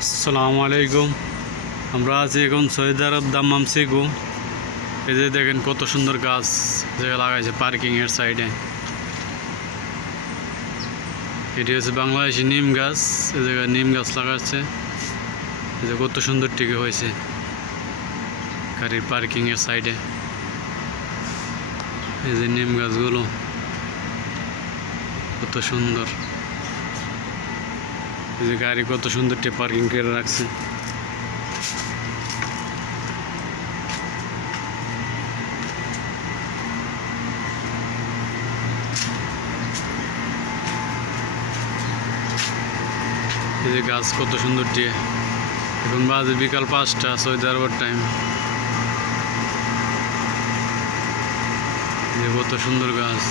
আসসালামু আলাইকুম। আমরা আছি এখন সৌদি আরব দাম্মাম সিকু। এই যে দেখেন কত সুন্দর গাছ যেটা লাগাইছে পার্কিংয়ের সাইডে। এটি হচ্ছে বাংলাদেশি নিম গাছ। এই জায়গায় নিম গাছ লাগাচ্ছে। এই যে কত সুন্দর টিকে হয়েছে গাড়ির পার্কিংয়ের সাইডে। এই যে নিম গাছগুলো কত সুন্দর। এই যে গাড়ি কত সুন্দর পার্কিং করে রাখছে। এই যে গাছ কত সুন্দর দিয়ে। এখন বাজে বিকাল 5টা, সৌদি আরবের টাইম। এই যে কত সুন্দর গাছ।